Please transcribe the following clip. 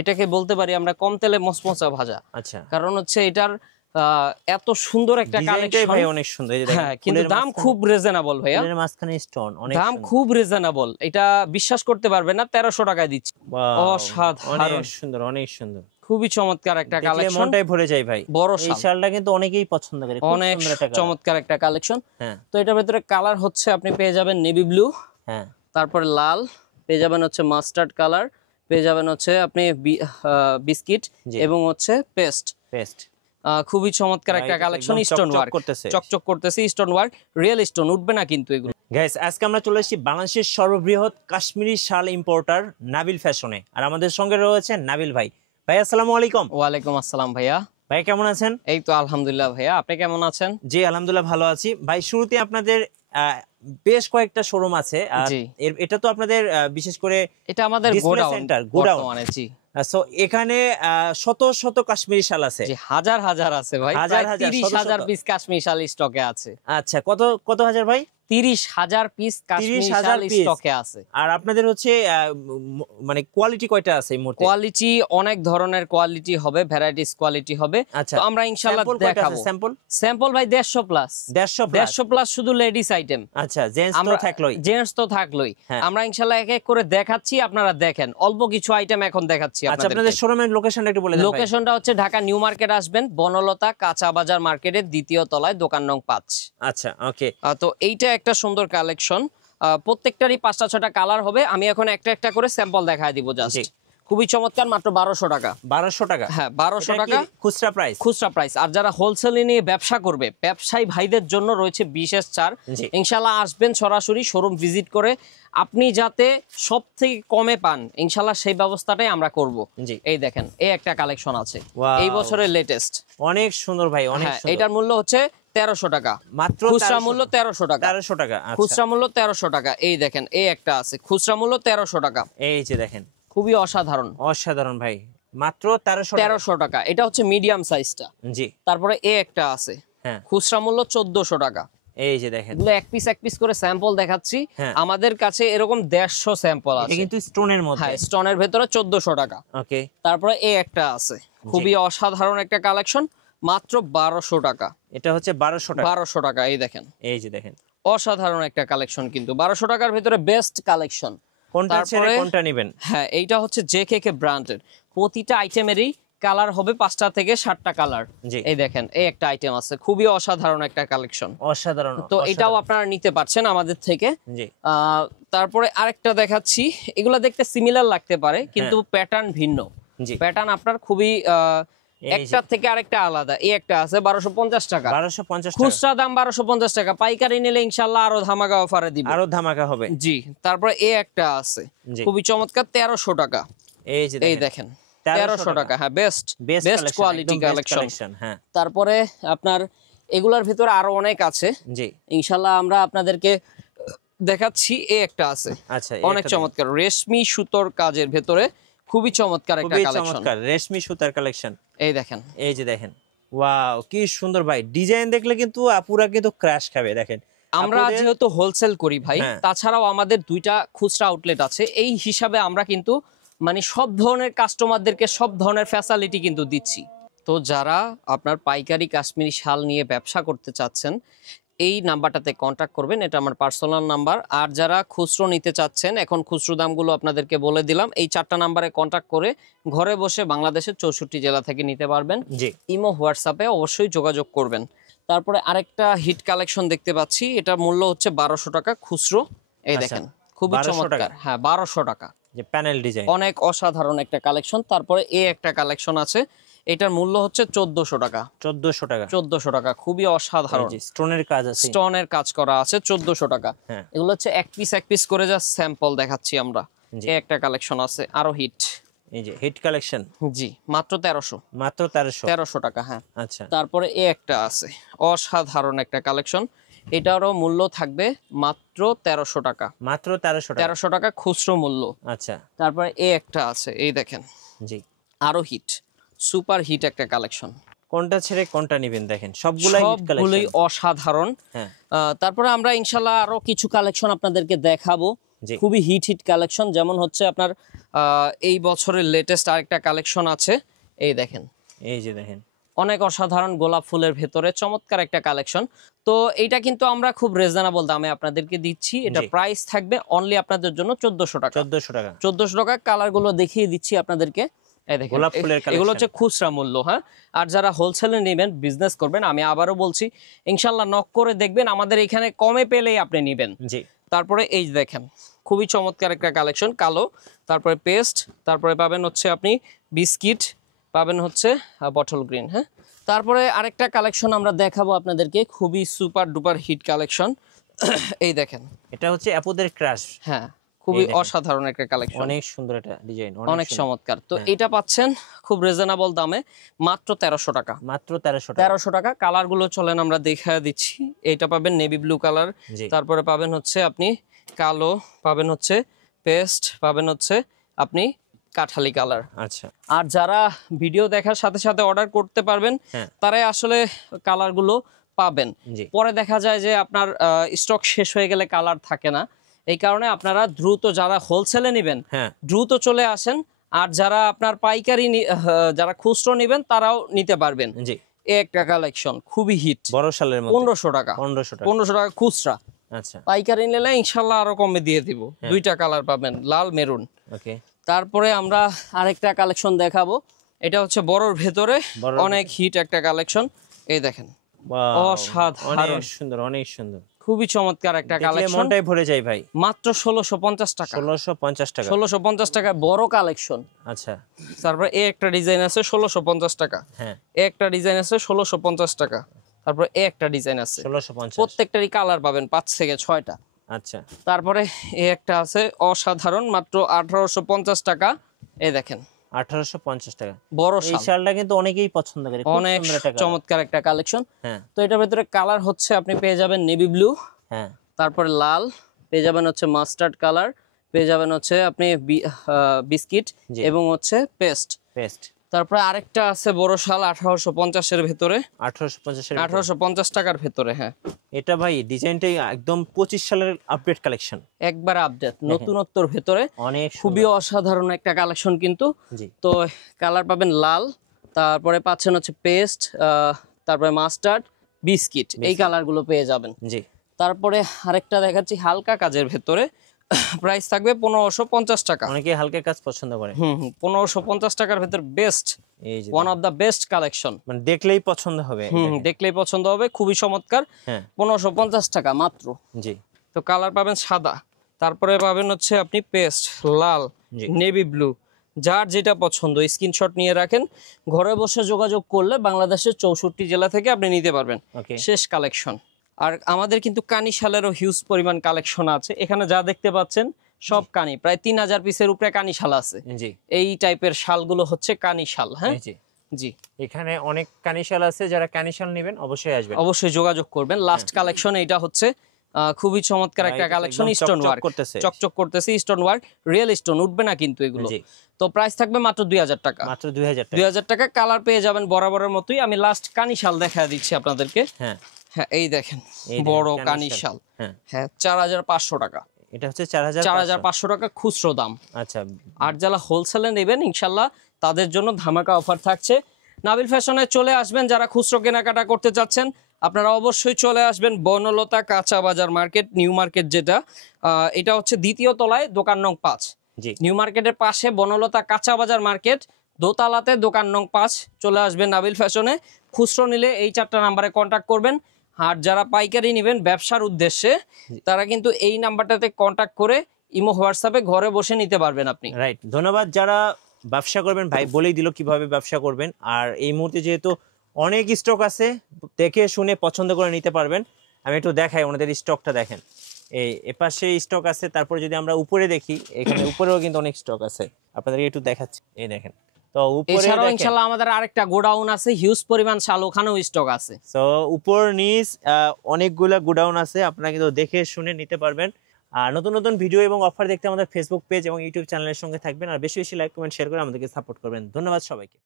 এটাকে বলতে পারি আমরা কম তেলে মচমচা ভাজা। আচ্ছা, কারণ হচ্ছে এটার এত সুন্দর একটা কালেকশন ভাই, অনেক সুন্দর। এই যে দেখেন, হ্যাঁ, কিন্তু দাম খুব রিজনেবল ভাইয়া, ফুলের মাঝখানে স্টোন, অনেক দাম খুব রিজনেবল। এটা বিশ্বাস করতে পারবেন না, 1300 টাকায় দিচ্ছি। অসাধারণ, অনেক সুন্দর, অনেক সুন্দর, খুবই চমৎকার একটা কালেকশন, মনটাই ভরে যায় ভাই। বড় এই শালটা কিন্তু অনেকেই পছন্দ করে, খুব অনেক সুন্দর একটা চমৎকার একটা কালেকশন। হ্যাঁ, তো এটার ভিতরে কালার হচ্ছে আপনি পেয়ে যাবেন নেভি ব্লু, হ্যাঁ, তারপরে লাল পেয়ে যাবেন, হচ্ছে মাস্টার্ড কালার পেয়ে যাবেন, হচ্ছে আপনি বিস্কিট এবং হচ্ছে পেস্ট। খুবই চমৎকার একটা কালেকশন, স্টোন ওয়ার্ক চকচক করতেছে, স্টোন ওয়ার্ক, রিয়েল স্টোন, উঠবে না কিন্তু এগুলো। গাইস, আজকে আমরা চলে এসেছি বাংলাদেশের সর্ববৃহৎ কাশ্মীরি শাল ইম্পোর্টার নাবিল ফ্যাশনে, আর আমাদের সঙ্গে রয়েছে নাবিল ভাই। ভাই আসসালামু আলাইকুম। ওয়ালাইকুম আসসালাম ভাইয়া। ভাই কেমন আছেন? এই তো আলহামদুলিল্লাহ ভাইয়া, আপনি কেমন আছেন? জি আলহামদুলিল্লাহ ভালো আছি ভাই। শুরুতে আপনাদের বেশ কয়েকটা শোরুম আছে, এটা তো আপনাদের বিশেষ করে এটা আমাদের গোডাউন। জি, সো এখানে শত শত কাশ্মীরি শাল আছে, হাজার হাজার আছে ভাই, 30,000 পিস কাশ্মীরি শাল স্টকে আছে। আচ্ছা, কত হাজার ভাই? 30,000 পিস কাশ্মীরি শাল স্টকে আছে। আর আপনাদের হচ্ছে মানে কোয়ালিটি কয়টা আছে এই মুহূর্তে? কোয়ালিটি অনেক ধরনের কোয়ালিটি হবে, ভ্যারাইটিস কোয়ালিটি হবে। তো আমরা ইনশাআল্লাহ দেখাবো। স্যাম্পল ভাই 150 প্লাস, 150 প্লাস শুধু লেডিস আইটেম। আচ্ছা, জেন্টস তো থাকলোই। আমরা ইনশাআল্লাহ এক এক করে দেখাচ্ছি, আপনারা দেখেন। অল্প কিছু আইটেম এখন দেখাচ্ছি আপনাদের। আচ্ছা, আপনাদের শোরুমের লোকেশনটা একটু বলে দেন। লোকেশনটা হচ্ছে ঢাকা নিউ মার্কেট, আসবেন বনলতা কাঁচা বাজার মার্কেটের 2য় তলায়, দোকান নং 5। আচ্ছা, ওকে। তো এইটা একটা সুন্দর কালেকশন, প্রত্যেকটারই 5টা 6টা কালার হবে। আমি এখন একটা একটা করে স্যাম্পল দেখায় দিব জাস্ট। খুবই চমৎকার, মাত্র 1200 টাকা। 1200 টাকা? হ্যাঁ, 1200 টাকা খুচরা প্রাইস। আর যারা হোলসেলে নিয়ে ব্যবসা করবে, ব্যবসায়ী ভাইদের জন্য রয়েছে বিশেষ ছাড়। ইনশাআল্লাহ আসবেন সরাসরি শোরুম ভিজিট করে, আপনি যাতে সব থেকে কমে পান ইনশাআল্লাহ সেই ব্যবস্থাটাই আমরা করব। এই দেখেন, এই একটা কালেকশন আছে এই বছরের লেটেস্ট, অনেক সুন্দর ভাই, অনেক সুন্দর। এটার মূল্য হচ্ছে 1300 টাকা মাত্র। খুচরা মূল্য 1300 টাকা। 1300 টাকা, খুচরা মূল্য 1300 টাকা। এই দেখেন, এই একটা আছে খুচরা মূল্য 1300 টাকা। এই যে দেখেন, খুবই অসাধারণ ভাই, মাত্র 1300 টাকা। এটা হচ্ছে মিডিয়াম সাইজটা। জি। তারপরে এই একটা আছে, খুচরা মূল্য 1400 টাকা। এই যে দেখেন, এগুলো এক পিস করে স্যাম্পল দেখাচ্ছি। আমাদের কাছে এরকম 150 স্যাম্পল আছে, কিন্তু স্টোনের মধ্যে। হ্যাঁ, স্টোনের ভেতরে 1400 টাকা। ওকে। তারপরে এই একটা আছে, খুবই অসাধারণ একটা কালেকশন, মাত্র 1200 টাকা। এটা হচ্ছে 1200 টাকা। এই দেখেন, এই যে দেখেন, অসাধারণ একটা কালেকশন, কিন্তু 1200 টাকার ভেতরে বেস্ট কালেকশন। কোনটা ছেড়ে কোনটা নেবেন? হ্যাঁ, এইটা হচ্ছে জেকেকে ব্র্যান্ডের, প্রতিটা আইটেমেরই কালার হবে 5টা থেকে 7টা কালার। এই দেখেন, এই একটা আইটেম আছে, খুবই অসাধারণ একটা কালেকশন, অসাধারণ। তো এটাও আপনারা নিতে পারছেন আমাদের থেকে। তারপরে আরেকটা দেখাচ্ছি, এগুলা দেখতে সিমিলার লাগতে পারে কিন্তু প্যাটার্ন ভিন্ন। প্যাটার্ন আপনার খুবই একটা থেকে আরেকটা আলাদা। এই একটা আছে 1250 টাকা, 1250 খুচরা দাম 1250 টাকা, পাইকারি নিলে ইনশাআল্লাহ আরো ধামাকা অফারে দিব, আরো ধামাকা হবে। জি। তারপরে এই একটা আছে, খুবই চমৎকার, 1300 টাকা। এই দেখেন, 1300 টাকা। হ্যাঁ, বেস্ট কোয়ালিটি কালেকশন। হ্যাঁ, তারপরে আপনার এগুলার ভিতরে আরো অনেক আছে। জি, ইনশাআল্লাহ আমরা আপনাদেরকে দেখাচ্ছি। এই একটা আছে, আচ্ছা, অনেক চমৎকার, রেশমি সুতোর কাজের ভেতরে, খুবই চমৎকার একটা কালেকশন, রেশমি সুতার কালেকশন। এই দেখেন, এই যে দেখেন, ওয়াও, কি সুন্দর ভাই। ডিজাইন দেখলে কিন্তু আপুরা কিন্তু ক্র্যাশ খাবে। দেখেন, আমরা যেহেতু হোলসেল করি ভাই, তাছাড়াও আমাদের 2টা খুচরা আউটলেট আছে, এই হিসাবে আমরা কিন্তু মানে সব ধরনের কাস্টমারদেরকে সব ধরনের ফ্যাসিলিটি কিন্তু দিচ্ছি। তো যারা আপনার পাইকারি কাশ্মীরি শাল নিয়ে ব্যবসা করতে চাচ্ছেন, এই নাম্বারটাতে কন্ট্যাক্ট করবেন, এটা আমার পার্সোনাল নাম্বার। আর যারা খুচরো নিতে চাচ্ছেন, এখন খুচরো দামগুলো আপনাদেরকে বলে দিলাম, এই 4টা নাম্বারে কন্ট্যাক্ট করে ঘরে বসে বাংলাদেশের 64 জেলা থেকে নিতে পারবেন। ইমো হোয়াটসঅ্যাপে অবশ্যই যোগাযোগ করবেন। তারপরে আরেকটা হিট কালেকশন দেখতে পাচ্ছি, এটার মূল্য হচ্ছে 1200 টাকা খুচরো। এই দেখেন, খুবই চমৎকার। হ্যাঁ, 1200 টাকা, যে প্যানেল ডিজাইন, অনেক অসাধারণ একটা কালেকশন। তারপরে এই একটা কালেকশন আছে, এটার মূল্য হচ্ছে 1400 টাকা। 1400 টাকা, খুবই অসাধারণ, স্টোনের কাজ আছে, স্টোনের কাজ করা আছে, 1400 টাকা। এগুলো হচ্ছে এক পিস করে যা স্যাম্পল দেখাচ্ছি আমরা। এই একটা কালেকশন আছে আরো হিট, এই যে হিট কালেকশন। জি, মাত্র 1300 টাকা। হ্যাঁ, আচ্ছা। তারপরে এই একটা আছে, অসাধারণ একটা কালেকশন, এটারও মূল্য থাকবে মাত্র 1300 টাকা। মাত্র 1300 টাকা খুচরো মূল্য। আচ্ছা। তারপরে এই একটা আছে, এই দেখেন, জি, আরো হিট, সুপার হিট একটা কালেকশন। কোনটা ছেড়ে কোনটা নেবেন? দেখেন, সবগুলোই অসাধারণ। তারপরে আমরা ইনশাআল্লাহ আরো কিছু কালেকশন আপনাদেরকে দেখাবো, খুবই হিট কালেকশন। যেমন হচ্ছে আপনার এই বছরের লেটেস্ট আরেকটা কালেকশন আছে, এই দেখেন, এই যে দেখেন অনেক অসাধারণ গোলাপ ফুলের ভেতরে চমৎকার একটা কালেকশন। তো এইটা কিন্তু আমরা খুব রিজনেবল দামে আপনাদেরকে দিচ্ছি। এটা প্রাইস থাকবে অনলি আপনাদের জন্য 1400 টাকা। 1400 টাকা। কালার গুলো দেখিয়ে দিচ্ছি আপনাদেরকে, এই দেখেন গোলাপ ফুলের কালেকশন, এগুলো হচ্ছে খুচরা মূল্য। হ্যাঁ, আর যারা হোলসেলে নেবেন, বিজনেস করবেন, আমি আবারও বলছি ইনশাআল্লাহ নক করে দেখবেন, আমাদের এখানে কমে পেলেই আপনি নেবেন। জি। তারপরে এই দেখেন খুবই চমৎকার একটা কালেকশন, কালো, তারপরে পেস্ট, তারপরে পাবেন হচ্ছে আপনি বিস্কিট, পাবেন হচ্ছে বটল গ্রিন। হ্যাঁ, তারপরে আরেকটা কালেকশন আমরা দেখাবো আপনাদেরকে, খুবই সুপার ডুপার হিট কালেকশন। এই দেখেন, এটা হচ্ছে আপুদের ক্রাশ। হ্যাঁ, খুবই অসাধারণ একটা কালেকশন, অনেক সুন্দর এটা ডিজাইন, অনেক চমৎকার। তো এটা পাচ্ছেন খুব রিজনেবল দামে, মাত্র 1300 টাকা। মাত্র 1300 টাকা। 1300 টাকা। কালার গুলো চলেন আমরা দেখা দিচ্ছি। এটা পাবেন নেভি ব্লু কালার, তারপরে পাবেন হচ্ছে আপনি কালো, পাবেন হচ্ছে পেস্ট, পাবেন হচ্ছে আপনি কাঠালি কালার। আচ্ছা, আর যারা ভিডিও দেখার সাথে সাথে অর্ডার করতে পারবেন তারাই আসলে কালার গুলো পাবেন। পরে দেখা যায় যে আপনার স্টক শেষ হয়ে গেলে কালার থাকে না, এই কারণে আপনারা দ্রুত, যারা হোলসেলে নেবেন দ্রুত চলে আসেন, আর যারা আপনার পাইকারি যারা খুচরো নেবেন তারাও নিতে পারবেন। জি, একটা কালেকশন খুবই হিট, বড় শালের মধ্যে 1500 টাকা। 1500 টাকা খুচরা। আচ্ছা, পাইকারি নিলে ইনশাআল্লাহ আরো কমে দিয়ে দিব। দুইটা কালার পাবেন, লাল মেরুন। ওকে। তারপরে আমরা আরেকটা কালেকশন দেখাবো, এটা হচ্ছে বড়র ভেতরে অনেক হিট একটা কালেকশন, এই দেখেন, অসাধারণ, অনেক সুন্দর, অনেক সুন্দর, খুবই চমৎকার একটা কালেকশন, মনটাই ভরে যায় ভাই। মাত্র 1650 টাকা। 1650 টাকা, 1650 টাকা বড় কালেকশন। আচ্ছা, তারপরে এই একটা ডিজাইন আছে 1650 টাকা, হ্যাঁ, এই একটা ডিজাইন আছে 1650 টাকা, তারপরে এই একটা ডিজাইন আছে 1650, প্রত্যেকটারই কালার পাবেন 5 থেকে 6টা। আচ্ছা, তারপরে এই একটা আছে অসাধারণ, মাত্র 1850 টাকা, এই দেখেন 1850 টাকা। বড় এই শালটা কিন্তু অনেকেই পছন্দ করে, খুব অনেক সুন্দর একটা চমৎকার একটা কালেকশন। হ্যাঁ, তো এটার ভিতরে কালার হচ্ছে আপনি পেয়ে যাবেন নেভি ব্লু, হ্যাঁ, তারপরে লাল, পেয়ে যাবেন হচ্ছে মাস্টার্ড কালার, পেয়ে যাবেন হচ্ছে আপনি বিস্কিট, এবং হচ্ছে পেস্ট। তারপরে আরেকটা আছে বড় শাল 1850 এর ভেতরে, 1850 টাকার ভেতরে। হ্যাঁ, এটা ভাই ডিজাইনটাই একদম 25 সালের আপডেট কালেকশন, একবার আপডেট, নতুনত্বর ভেতরে, অনেক খুবই অসাধারণ একটা কালেকশন কিন্তু। তো কালার পাবেন লাল, তারপরে পাচ্ছেন হচ্ছে পেস্ট, তারপরে মাস্টার্ড, বিস্কিট, এই কালার গুলো পেয়ে যাবেন। জি। তারপরে আরেকটা দেখাচ্ছি হালকা কাজের ভেতরে, প্রাইস থাকবে 1550 টাকা। অনেকে হালকা কাজ পছন্দ করে। 1550 টাকার ভেতর best, one of the best collection, মানে দেখলেই পছন্দ হবে। দেখলেই পছন্দ হবে, খুবই চমৎকার। 1550 টাকা মাত্র। জি। তো কালার পাবেন সাদা, তারপরে পাবেন হচ্ছে আপনি পেস্ট, লাল, নেভি ব্লু, যার যেটা পছন্দ স্ক্রিনশট নিয়ে রাখেন, ঘরে বসে যোগাযোগ করলে বাংলাদেশের 64 জেলা থেকে আপনি নিতে পারবেন। শেষ কালেকশন। আর আমাদের কিন্তু কানি শালেরও হিউজ পরিমাণ কালেকশন আছে। এখানে যা দেখতে পাচ্ছেন সব কানি, প্রায় 3000 পিসের উপরে কানি শাল আছে। এই টাইপের শালগুলো হচ্ছে কানি শাল। হ্যাঁ, জি, এখানে অনেক কানি শাল আছে, যারা কানি শাল নেবেন অবশ্যই আসবেন, অবশ্যই যোগাযোগ করবেন। লাস্ট কালেকশন এটা হচ্ছে খুবই চমৎকার একটা কালেকশন, স্টোন ওয়ার্ক, চকচক করতেছে, স্টোন ওয়ার্ক, রিয়েল স্টোন, উঠবে না কিন্তু এগুলো। তো প্রাইস থাকবে মাত্র 2000 টাকা। মাত্র 2000 টাকা। কালার পেয়ে যাবেন বরাবরের মতোই। আমি লাস্ট কানি শাল দেখা দিচ্ছি আপনাদেরকে। হ্যাঁ, হ্যাঁ, এই দেখেন বড় কানি শাল। হ্যাঁ, 4500 টাকা। এটা হচ্ছে 4500 টাকা খুচরো দাম। আচ্ছা, আর যারা হোলসেলে নেবেন ইনশাল্লাহ তাদের জন্য ধামাকা অফার থাকছে। নাবিল ফ্যাশনে চলে আসবেন যারা খুচরো কেনাকাটা করতে চাচ্ছেন, আপনারা অবশ্যই চলে আসবেন বনলতা কাঁচা বাজার মার্কেট, নিউ মার্কেট, যেটা এটা হচ্ছে দ্বিতীয় তলায়, দোকান নং 5। নিউ মার্কেটের পাশে বনলতা কাঁচা বাজার মার্কেট, দোতলাতে দোকান নং 5। চলে আসবেন নাবিল ফ্যাশনে। খুচরো নিলে এই 4টা নাম্বারে কন্ট্যাক্ট করবেন। আর যারা পাইকারি নেবেন ব্যবসার উদ্দেশ্যে, তারা কিন্তু এই নাম্বারটাতে কন্ট্যাক্ট করে ইমো হোয়াটসঅ্যাপে ঘরে বসে নিতে পারবেন আপনি। রাইট, ধন্যবাদ। যারা ব্যবসা করবেন, ভাই বলেই দিল কিভাবে ব্যবসা করবেন। আর এই মুহূর্তে যেহেতু অনেক স্টক আছে, দেখে শুনে পছন্দ করে নিতে পারবেন। আমি একটু দেখাই ওনাদের স্টকটা, দেখেন এই এপাশে স্টক আছে। তারপর যদি আমরা উপরে দেখি, এখানে উপরেও কিন্তু অনেক স্টক আছে, আপনাদেরকে একটু দেখাচ্ছি। এই দেখেন, তো উপরে এছাড়াও ইনশাআল্লাহ আমাদের আরেকটা গোডাউন আছে, হিউজ পরিমাণ শাল, ওখানেও স্টক আছে। তো উপর নিচ অনেকগুলা গোডাউন আছে, আপনারা কিন্তু দেখে শুনে নিতে পারবেন। আর নতুন নতুন ভিডিও এবং অফার দেখতে আমাদের ফেসবুক পেজ এবং ইউটিউব চ্যানেলের সঙ্গে থাকবেন। আর বেশি বেশি লাইক, কমেন্ট, শেয়ার করে আমাদেরকে সাপোর্ট করবেন। ধন্যবাদ সবাইকে।